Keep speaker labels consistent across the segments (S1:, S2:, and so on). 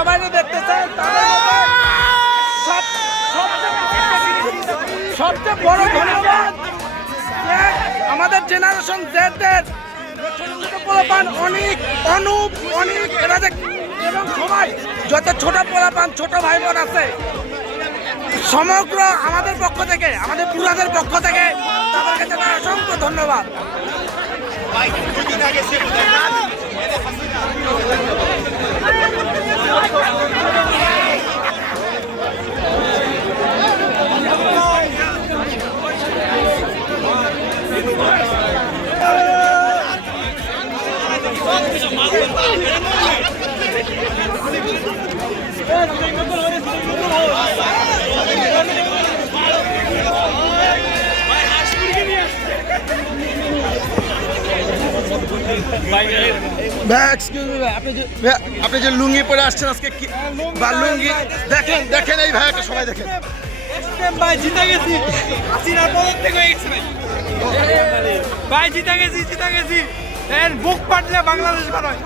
S1: সবাই মধ্যে সবচেয়ে- বড় ধন্যবাদ আমাদের জেনারেশন জেডদের অনেক অনুপ, অনেক এরা এবং সবাই, যত ছোট পোলাপান, ছোট ভাই বোন আছে, সমগ্র আমাদের পক্ষ থেকে, আমাদের পুরাদের পক্ষ থেকে তাদেরকে জানাই অসংখ্য ধন্যবাদ
S2: ভাই এক্সকিউজ মি ভাই আপনি যে লুঙ্গি পরে আসছেন আজকে বা লুঙ্গি দেখেন দেখেন এই ভাইয়াকে, সবাই দেখেন।
S3: ভাই, জিতে গেছি। হাসিনার পদক গেছে, ভাই। ভাই, জিতে গেছি জিতে গেছি। এর বুক পাটলে বাংলাদেশ বানায়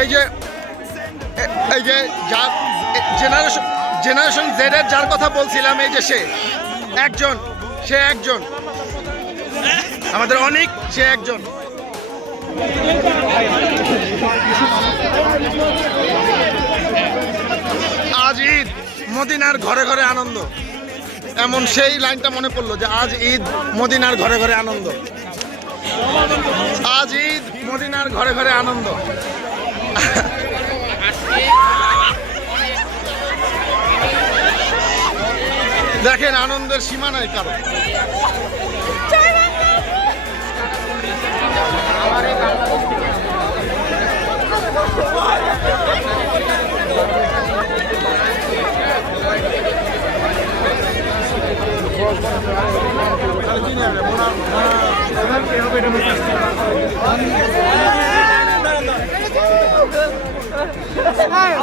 S2: এই যে এই যে যার জেনারেশন জেনারেশন জেড এর যার কথা বলছিলাম, এই যে সে, একজন সে একজন। আমাদের অনেক, সে একজন আজ ঈদ মদিনার ঘরে ঘরে আনন্দ। এমন সেই লাইনটা মনে পড়ল যে আজ ঈদ মদিনার ঘরে ঘরে আনন্দ। আজ ঈদ মদিনার ঘরে ঘরে আনন্দ। দেখেন আনন্দের সীমা নাই কারও। Hey,